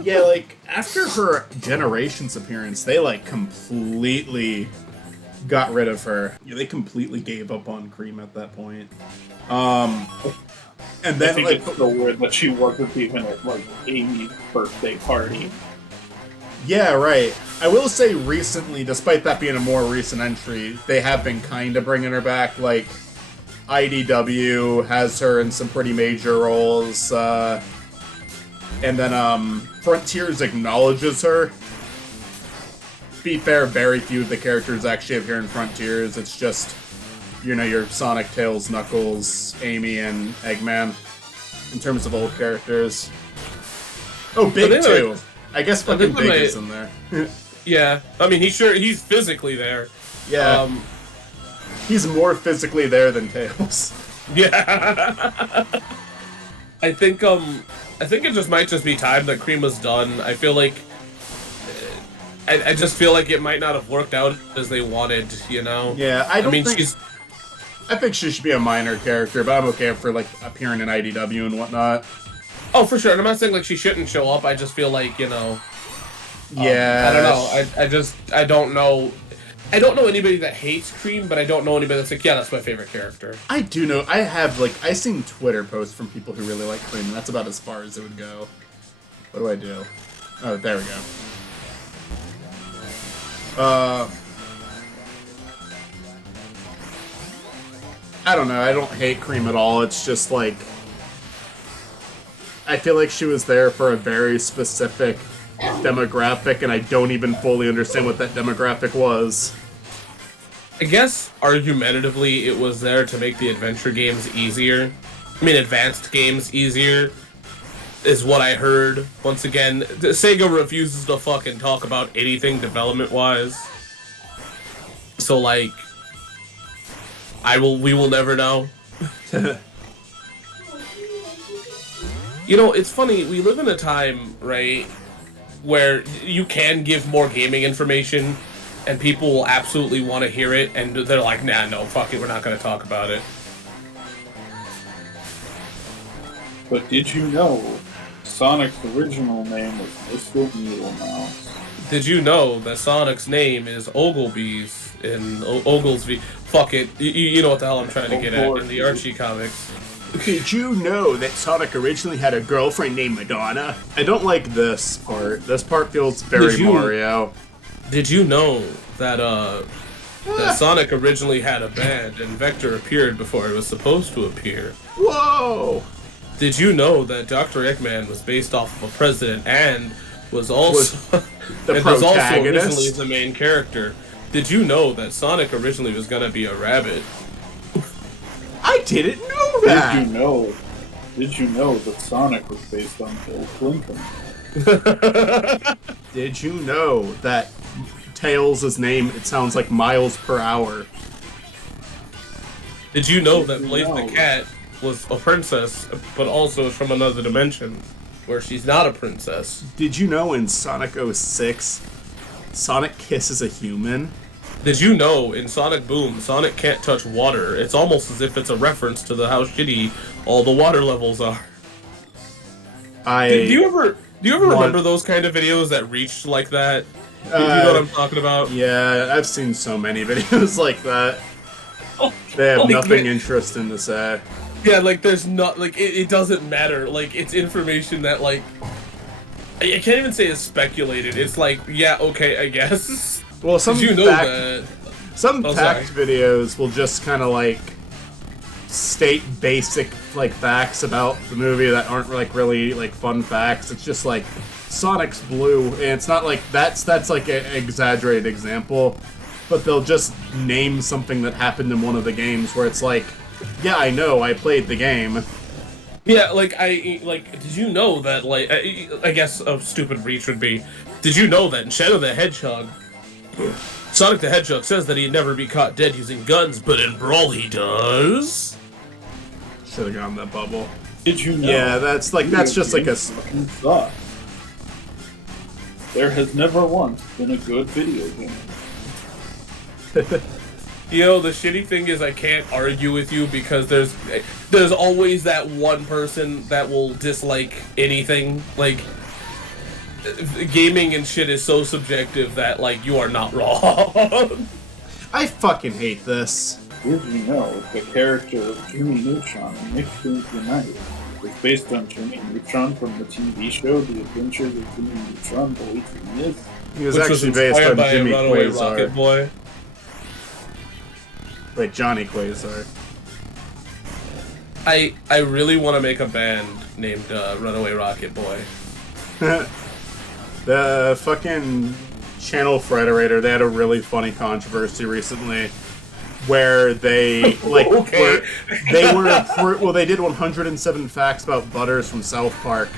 Yeah, like, after her Generations appearance, they, like, completely got rid of her. Yeah, they completely gave up on Cream at that point. And I then, think like, it's so weird that she wasn't even at, like, Amy's birthday party. yeah, right. I will say recently, despite that being a more recent entry, they have been kind of bringing her back. Like, IDW has her in some pretty major roles, and then Frontiers acknowledges her. To be fair, very few of the characters actually appear in Frontiers. It's just, you know, your Sonic, Tails, Knuckles, Amy, and Eggman in terms of old characters. Oh, Big too. I guess fucking Big is in there. Yeah, I mean, he's physically there. Yeah. He's more physically there than Tails. Yeah. I think it just might just be time that Cream was done. I feel like I just feel like it might not have worked out as they wanted, you know? Yeah, I think she should be a minor character, but I'm okay for, like, appearing in IDW and whatnot. Oh, for sure. And I'm not saying, like, she shouldn't show up. I just feel like, you know... Yeah. I don't know. I don't know... I don't know anybody that hates Cream, but I don't know anybody that's like, yeah, that's my favorite character. I do know. I have, like... I've seen Twitter posts from people who really like Cream, and that's about as far as it would go. What do I do? Oh, there we go. I don't know. I don't hate Cream at all. It's just, like... I feel like she was there for a very specific demographic, and I don't even fully understand what that demographic was. I guess, argumentatively, it was there to make the adventure games easier. I mean, advanced games easier, is what I heard. Once again, Sega refuses to fucking talk about anything development-wise. So, like, we will never know. You know, it's funny, we live in a time, right, where you can give more gaming information, and people will absolutely want to hear it, and they're like, nah, no, fuck it, we're not going to talk about it. But did you know Sonic's original name was Mr. Needlemouse? Did you know that Sonic's name is Ogilvy's in Oglesby? Fuck it, you know what the hell I'm trying to get at in the Archie comics. Did you know that Sonic originally had a girlfriend named Madonna? I don't like this part. This part feels very Mario. Did you know that that Sonic originally had a band and Vector appeared before it was supposed to appear? Whoa! Did you know that Dr. Eggman was based off of a president and was also was also originally the main character? Did you know that Sonic originally was gonna be a rabbit? I didn't know that! Did you know that Sonic was based on Bill Clinton? Did you know that Tails' name, it sounds like miles per hour? Did you know that Blaze the Cat was a princess, but also is from another dimension, where she's not a princess? Did you know in Sonic 06, Sonic kisses a human? Did you know in Sonic Boom, Sonic can't touch water? It's almost as if it's a reference to how shitty all the water levels are. Do you ever remember those kind of videos that reached like that? Do you know what I'm talking about? Yeah, I've seen so many videos like that. They have nothing interesting to say. Yeah, like there's not, like it doesn't matter. Like it's information that like I can't even say it's speculated. It's like, yeah, okay, I guess. Well, some Did you know that? Some fact videos will just kind of like state basic like facts about the movie that aren't like really like fun facts. It's just like Sonic's blue, and it's not like that's like an exaggerated example, but they'll just name something that happened in one of the games where it's like, yeah, I know, I played the game. Yeah, did you know that, like, I guess a stupid reach would be, did you know that in Shadow the Hedgehog, Sonic the Hedgehog says that he'd never be caught dead using guns, but in Brawl he does? Should have gone that bubble. Did you know? Yeah, that's just like a... Suck. There has never once been a good video game. You know, the shitty thing is I can't argue with you because there's always that one person that will dislike anything. Like, gaming and shit is so subjective that, like, you are not wrong. I fucking hate this. Did you know the character of Jimmy Neutron in Nicktoons Unite is based on Jimmy Neutron from the TV show The Adventures of Jimmy Neutron, the late genius? He was Which actually was based inspired on by Jimmy Runaway Rocket Quasar. Boy. Wait, Johnny Quasar. I really want to make a band named Runaway Rocket Boy. The fucking Channel Frederator, they had a really funny controversy recently where they Okay. they did 107 facts about Butters from South Park,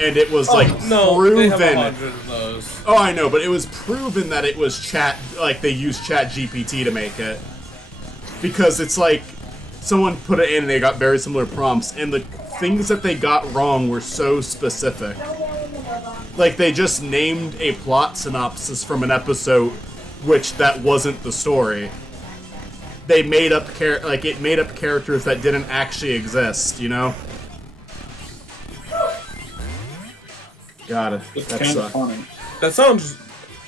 and it was like no, proven. they have 100 of those. Oh, I know, but it was proven that it was they used Chat GPT to make it, because it's like someone put it in and they got very similar prompts, and the things that they got wrong were so specific. Like, they just named a plot synopsis from an episode, which that wasn't the story. They made up it made up characters that didn't actually exist, you know? Got it. It's That kind of sucked. funny. That sounds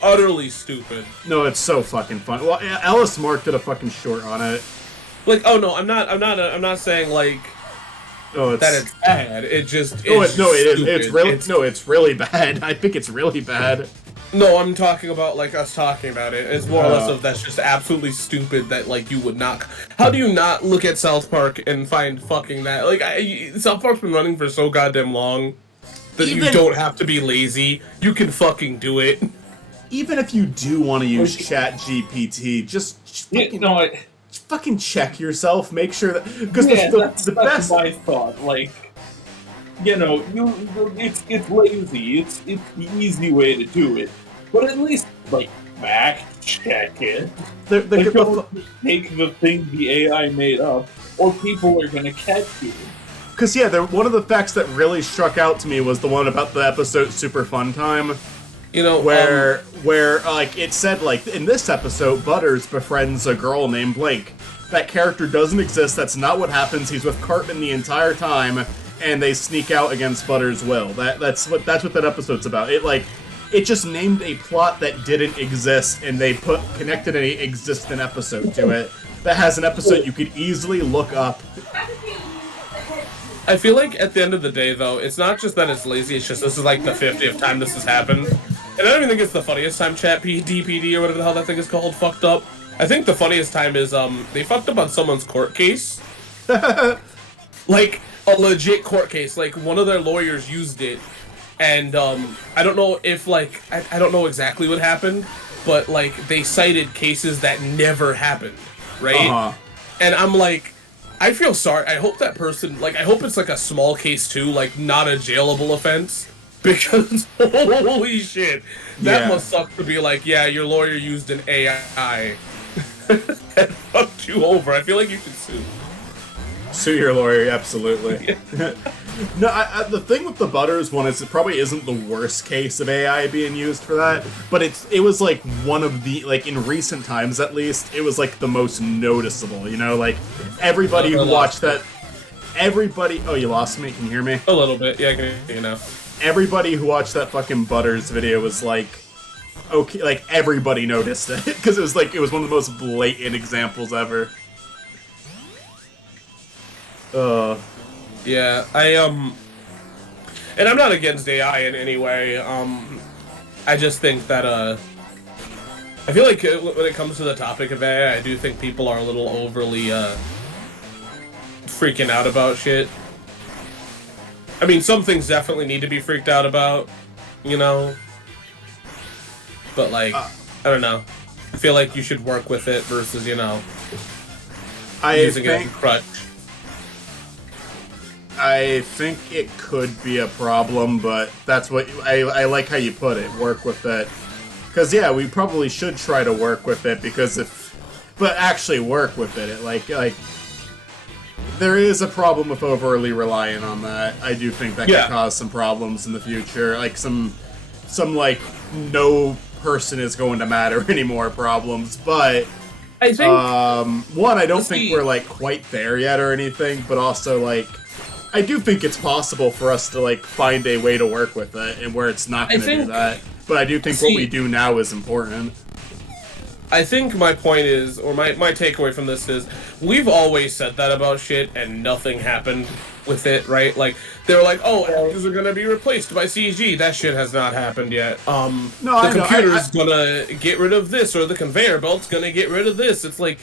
utterly stupid. No, it's so fucking fun. Well, Alice Mark did a fucking short on it. Like, oh no, I'm not saying like Oh, it's that it's bad. It just no, it's no, it is. stupid. It's really no, it's really bad. I think it's really bad. No, I'm talking about like us talking about it. It's more or less of that's just absolutely stupid that like you would not. How do you not look at South Park and find fucking that? Like South Park's been running for so goddamn long that you don't have to be lazy. You can fucking do it. Even if you do want to use Chat GPT, just fucking check yourself. Make sure that because that's the best. my thought. Like, you know, it's lazy. It's the easy way to do it. But at least like fact check it. Like, don't take the thing the AI made up, or people are gonna catch you. Because one of the facts that really struck out to me was the one about the episode Super Fun Time. You know, where like it said like in this episode Butters befriends a girl named Blake. That character doesn't exist. That's not what happens. He's with Cartman the entire time, and they sneak out against Butters' will. That's what that episode's about. It just named a plot that didn't exist, and they connected an existing episode to it that has an episode you could easily look up. I feel like at the end of the day, though, it's not just that it's lazy. It's just this is like the 50th time this has happened, and I don't even think it's the funniest time Chat DPD or whatever the hell that thing is called fucked up. I think the funniest time is they fucked up on someone's court case, like a legit court case. Like one of their lawyers used it, and I don't know if like I don't know exactly what happened, but like they cited cases that never happened, right? Uh-huh. And I'm like, I feel sorry. I hope that person, like, I hope it's like a small case too, like not a jailable offense, because holy shit, that must suck to be like, yeah, your lawyer used an AI and fucked you over. I feel like you should sue. Sue your lawyer, absolutely. No, the thing with the Butters one is it probably isn't the worst case of AI being used for that, but it was like one of the, like in recent times at least, it was like the most noticeable, you know, like everybody who watched that, oh, you lost me, can you hear me? A little bit, yeah, I can hear you now. Everybody who watched that fucking Butters video was like, okay, like everybody noticed it, because it was one of the most blatant examples ever. Yeah, and I'm not against AI in any way. I just think that I feel like when it comes to the topic of AI, I do think people are a little overly freaking out about shit. I mean, some things definitely need to be freaked out about, you know. But like, I don't know. I feel like you should work with it versus, you know, using it as a crutch. I think it could be a problem, but that's what I like how you put it. Work with it, because yeah, we probably should try to work with it. Because but actually work with it. Like there is a problem with overly relying on that. I do think that could cause some problems in the future. Like some like no person is going to matter anymore problems. But I think one, I don't think we're like quite there yet or anything. But also like. I do think it's possible for us to like find a way to work with it and where it's not going to do that. But I do think what we do now is important. I think my point is, or my takeaway from this is, we've always said that about shit and nothing happened with it, right? Like, they were like, oh, actors are gonna be replaced by CG. That shit has not happened yet. The computer's gonna get rid of this, or the conveyor belt's gonna get rid of this. It's like,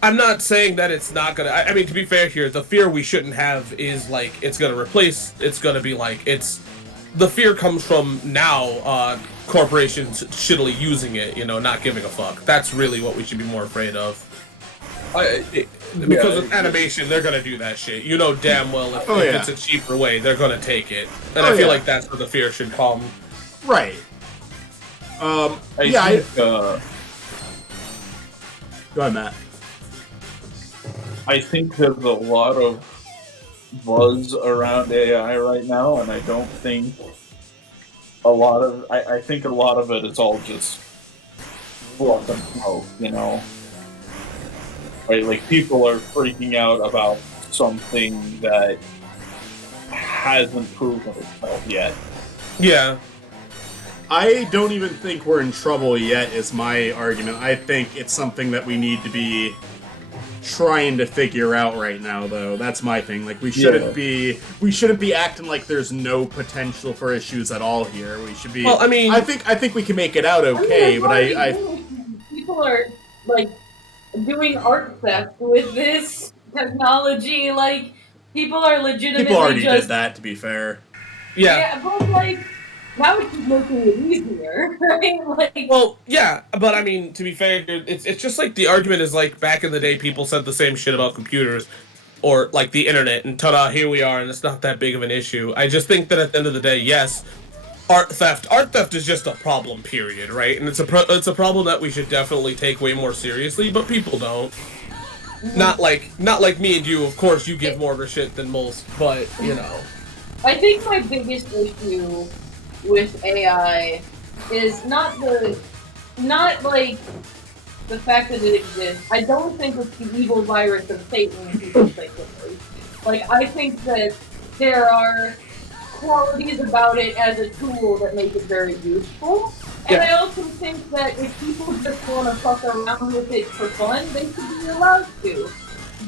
I'm not saying that it's not gonna, I mean, to be fair here, the fear we shouldn't have is like, it's gonna replace, it's gonna be like, the fear comes from now, corporations shittily using it, not giving a fuck. That's really what we should be more afraid of. Because of animation, they're gonna do that shit. You know damn well if it's a cheaper way, they're gonna take it. And I feel like that's where the fear should come. Right. I think, Go ahead, Matt. I think there's a lot of buzz around AI right now, and I don't think I think a lot of it is all just fluff and smoke, Right? Like, people are freaking out about something that hasn't proven itself yet. Yeah. I don't even think we're in trouble yet, is my argument. I think it's something that we need to be trying to figure out right now, though. That's my thing. Like, we shouldn't be acting like there's no potential for issues at all here. We should be. Well, I mean, I think we can make it out okay, but people are like doing art theft with this technology. Like, people are legitimately people already did that. To be fair. Yeah, but like, now it's just making it easier, right? Like, well, yeah, but I mean, to be fair, it's just like the argument is like back in the day, people said the same shit about computers or like the internet, and ta-da, here we are, and it's not that big of an issue. I just think that at the end of the day, yes, art theft is just a problem, period, right? And it's a problem that we should definitely take way more seriously, but people don't. Not like me and you. Of course, you give more of a shit than most, but I think my biggest issue with AI is not like the fact that it exists. I don't think it's the evil virus of Satan people think it is. Like, I think that there are qualities about it as a tool that make it very useful. And I also think that if people just want to fuck around with it for fun, they should be allowed to.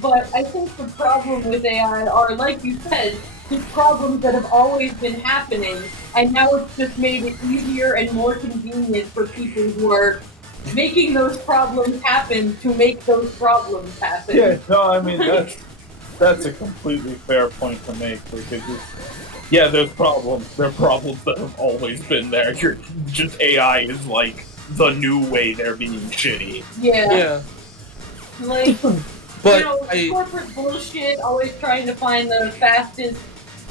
But I think the problem with AI are, like you said, just problems that have always been happening, and now it's just made it easier and more convenient for people who are making those problems happen to make those problems happen. Yeah, no, I mean, that's a completely fair point to make, because there's problems. There are problems that have always been there. Just AI is like the new way they're being shitty. Yeah. Like, but corporate bullshit, always trying to find the fastest,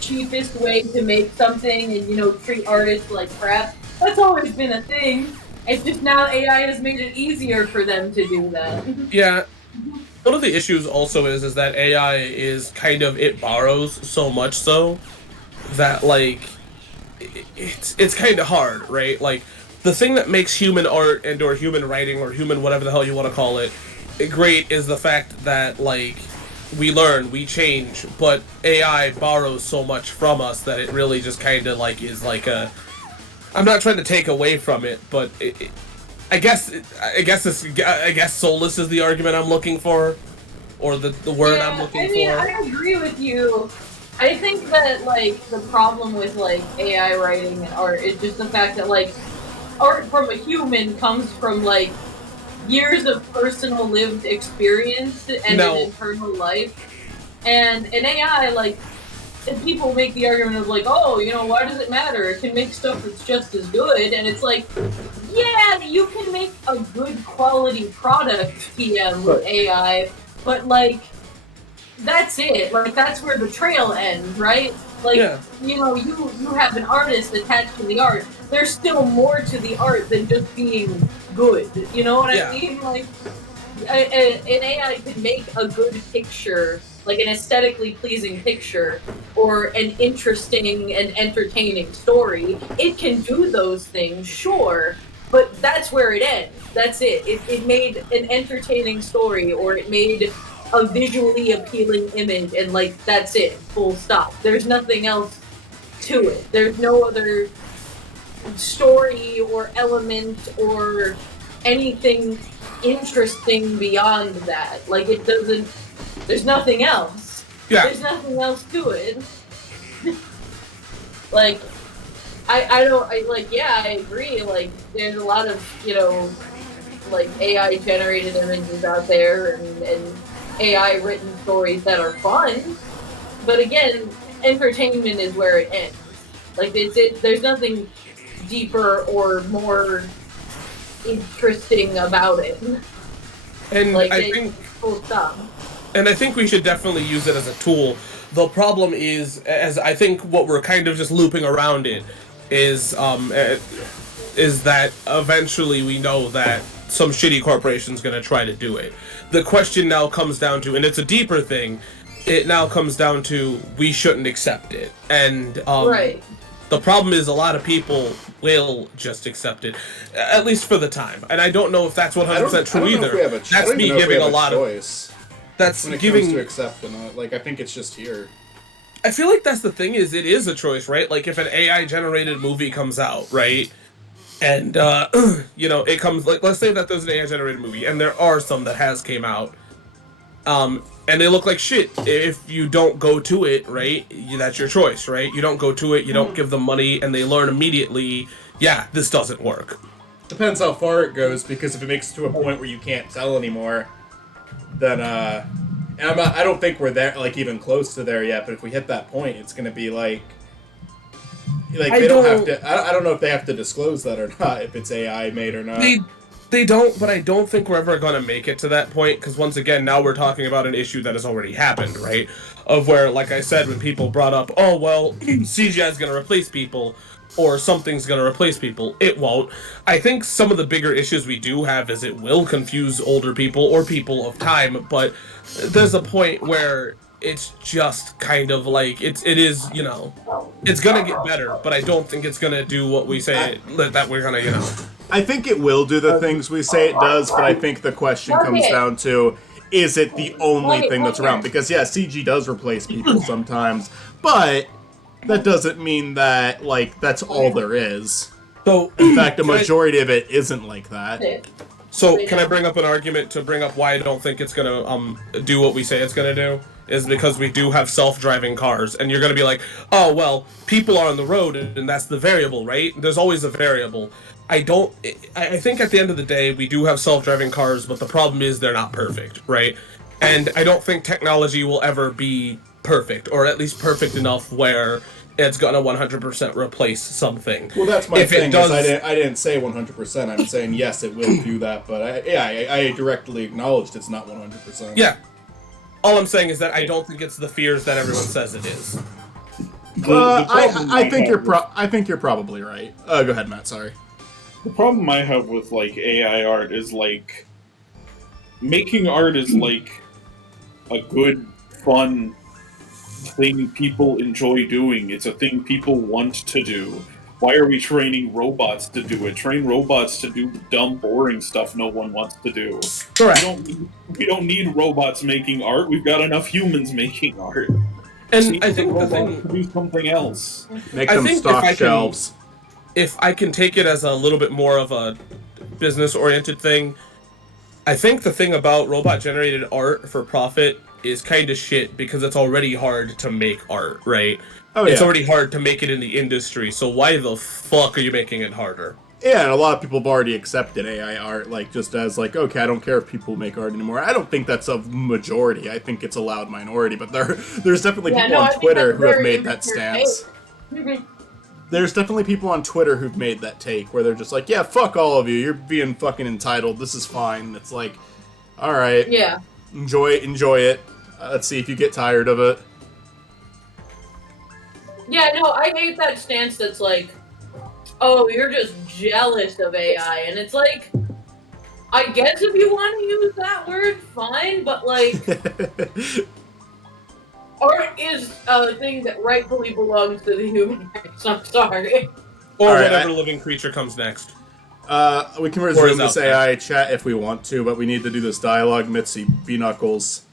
cheapest way to make something and, treat artists like crap. That's always been a thing. It's just now AI has made it easier for them to do that. Yeah. One of the issues also is that AI is kind of, it borrows so much so that, like, it's kind of hard, right? Like, the thing that makes human art and or human writing or human whatever the hell you want to call it great is the fact that, like, we learn, we change, but AI borrows so much from us that it really just kind of, like, is like a... I'm not trying to take away from it, but I guess soulless is the argument I'm looking for, or the word I'm looking for. I agree with you. I think that, like, the problem with, like, AI writing and art is just the fact that, like, art from a human comes from, like, years of personal lived experience and an internal life. And in AI, like, and people make the argument of, like, oh, why does it matter? It can make stuff that's just as good. And it's like, yeah, you can make a good quality product, TM, with AI, but, like, that's it. Like, that's where the trail ends, right? Like, you have an artist attached to the art. There's still more to the art than just being good. You know what I mean? Like, an AI can make a good picture, like an aesthetically pleasing picture, or an interesting and entertaining story. It can do those things, sure, but that's where it ends. That's it. It made an entertaining story, or it made a visually appealing image, and like that's it, full stop. There's nothing else to it. There's no other story or element or anything interesting beyond that. Like it doesn't. There's nothing else. Yeah. There's nothing else to it. Like, I agree, like, there's a lot of, like, AI generated images out there and AI written stories that are fun, but again, entertainment is where it ends. Like, there's nothing deeper or more interesting about it. And like, I think full stop. And I think we should definitely use it as a tool. The problem is, as I think what we're kind of just looping around it, is that eventually we know that some shitty corporation's going to try to do it. The question now comes down to, and it's a deeper thing, it now comes down to we shouldn't accept it. And Right. the problem is a lot of people will just accept it, at least for the time. And I don't know if that's 100% true either. That's me giving a lot of choice. That's when it giving comes to accept and not. Like, I think it's just here. I feel like that's the thing, is it is a choice, right? Like if an AI generated movie comes out, right? And it comes, like, let's say that there's an AI generated movie, and there are some that has came out, and they look like shit. If you don't go to it, right, that's your choice, right? You don't go to it, you don't give them money, and they learn immediately, yeah, this doesn't work. Depends how far it goes, because if it makes it to a point where you can't tell anymore, then and I don't think we're there, like, even close to there yet, but if we hit that point, it's gonna be like they don't have to, I don't know if they have to disclose that or not, if it's AI made or not. They don't, but I don't think we're ever going to make it to that point, because once again, now we're talking about an issue that has already happened, right? Of where, like I said, when people brought up, oh, well, CGI is going to replace people, or something's going to replace people, it won't. I think some of the bigger issues we do have is it will confuse older people or people of time, but there's a point where it's just kind of like, it is, it's going to get better, but I don't think it's going to do what we say that we're going to, I think it will do the things we say it does, but I think the question comes down to, is it the only thing that's around? Because, yeah, CG does replace people sometimes, but that doesn't mean that, like, that's all there is. So, in fact, a majority of it isn't like that. So, can I bring up an argument to bring up why I don't think it's gonna do what we say it's gonna do? Is because we do have self-driving cars, and you're gonna be like, oh, well, people are on the road, and that's the variable, right? There's always a variable. I think at the end of the day, we do have self-driving cars, but the problem is they're not perfect, right? And I don't think technology will ever be perfect, or at least perfect enough where it's gonna 100% replace something. Well, that's my thing. I didn't say 100%. I'm saying yes, it will do that, but I directly acknowledged it's not 100%. Yeah. All I'm saying is that I don't think it's the fears that everyone says it is. I think you're probably right. Go ahead, Matt. Sorry. The problem I have with, like, AI art is, like, making art is, like, a good, fun thing people enjoy doing. It's a thing people want to do. Why are we training robots to do it? Train robots to do the dumb, boring stuff no one wants to do. Correct. We don't need robots making art. We've got enough humans making art. And I think the thing... to do something else. Make them stock shelves. If I can take it as a little bit more of a business-oriented thing, I think the thing about robot-generated art for profit is kind of shit, because it's already hard to make art, right? Oh, yeah. It's already hard to make it in the industry, so why the fuck are you making it harder? Yeah, and a lot of people have already accepted AI art, like, just as, like, okay, I don't care if people make art anymore. I don't think that's a majority. I think it's a loud minority, but there's definitely people on Twitter who have made that stance. There's definitely people on Twitter who've made that take, where they're just like, yeah, fuck all of you, you're being fucking entitled, this is fine. It's like, alright. Yeah. Enjoy it. Let's see if you get tired of it. Yeah, no, I hate that stance that's like, oh, you're just jealous of AI, and it's like, I guess if you want to use that word, fine, but like, art is a thing that rightfully belongs to the human race, I'm sorry. Or whatever living creature comes next. We can resume this AI chat if we want to, but we need to do this dialogue. Mitzi, B-Knuckles.